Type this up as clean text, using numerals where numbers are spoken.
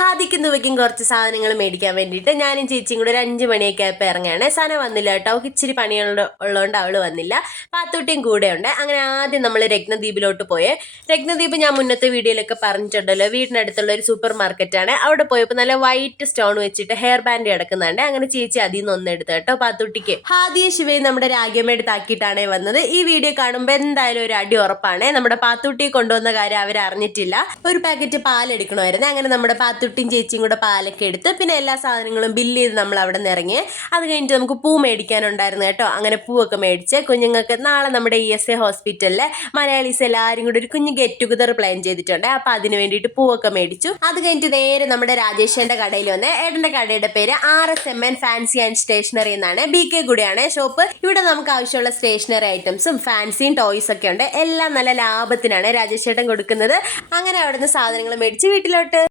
ഹാദിക്കും തുവയ്ക്കും കുറച്ച് സാധനങ്ങൾ മേടിക്കാൻ വേണ്ടിയിട്ട് ഞാനും ചേച്ചിയും കൂടെ ഒരു 5 മണിയൊക്കെ ആയപ്പോൾ ഇറങ്ങുകയാണ്. സന വന്നില്ല കേട്ടോ, അവൾക്ക് ഇച്ചിരി പണിയുള്ളതുകൊണ്ട് അവൾ വന്നില്ല. പാത്തൂട്ടിയും കൂടെ ഉണ്ട്. അങ്ങനെ ആദ്യം നമ്മൾ രത്നദ്വീപിലോട്ട് പോയേ. രത്നദ്വീപ് ഞാൻ മുന്നത്തെ വീഡിയോയിലൊക്കെ പറഞ്ഞിട്ടുണ്ടല്ലോ, വീടിനടുത്തുള്ള ഒരു സൂപ്പർ മാർക്കറ്റാണ്. അവിടെ പോയപ്പോൾ നല്ല വൈറ്റ് സ്റ്റോൺ വെച്ചിട്ട് ഹെയർ ബാൻഡ് കിടക്കുന്നുണ്ട്. അങ്ങനെ ചേച്ചി അതിൽ നിന്ന് ഒന്നെടുത്ത് കേട്ടോ പാത്തൂട്ടിക്ക്. ഹാദിയെ ശിവയും നമ്മുടെ രാഗ്യമ്മ എടുത്താക്കിയിട്ടാണ് വന്നത്. ഈ വീഡിയോ കാണുമ്പോൾ എന്തായാലും ഒരു അടി ഉറപ്പാണ്. നമ്മുടെ പാത്തൂട്ടിയെ കൊണ്ടുവന്ന കാര്യം അവർ അറിഞ്ഞിട്ടില്ല. ഒരു പാക്കറ്റ് പാലെടുക്കണമായിരുന്നു. അങ്ങനെ നമ്മുടെ പാത്തുട്ടിയും ചേച്ചിയും കൂടെ പാലൊക്കെ എടുത്ത് പിന്നെ എല്ലാ സാധനങ്ങളും ബില്ല് ചെയ്ത് നമ്മൾ അവിടെ നിന്ന് ഇറങ്ങി. അത് കഴിഞ്ഞിട്ട് നമുക്ക് പൂ മേടിക്കാനുണ്ടായിരുന്നു കേട്ടോ. അങ്ങനെ പൂവൊക്കെ മേടിച്ച് കുഞ്ഞുങ്ങൾക്ക് നാളെ നമ്മുടെ ESA ഹോസ്പിറ്റലിലെ മലയാളീസ് എല്ലാവരും കൂടി ഒരു കുഞ്ഞ് ഗെറ്റ് ടുഗദർ പ്ലാൻ ചെയ്തിട്ടുണ്ട്. അപ്പോൾ അതിന് വേണ്ടിയിട്ട് പൂവൊക്കെ മേടിച്ചു. അത് കഴിഞ്ഞിട്ട് നേരെ നമ്മുടെ രാജേഷന്റെ കടയിൽ വന്ന്. ഏട്ടന്റെ കടയുടെ പേര് RSMN ഫാൻസി ആൻഡ് സ്റ്റേഷനറി എന്നാണ്. BK കൂടെയാണ് ഷോപ്പ്. ഇവിടെ നമുക്ക് ആവശ്യമുള്ള സ്റ്റേഷനറി ഐറ്റംസും ഫാൻസിയും ടോയ്സ് ഒക്കെ ഉണ്ട്. എല്ലാം നല്ല ലാഭത്തിനാണ് രാജേഷ് ചേട്ടൻ കൊടുക്കുന്നത്. അങ്ങനെ അവിടുന്ന് സാധനങ്ങൾ മേടിച്ച് വീട്ടിലോട്ട്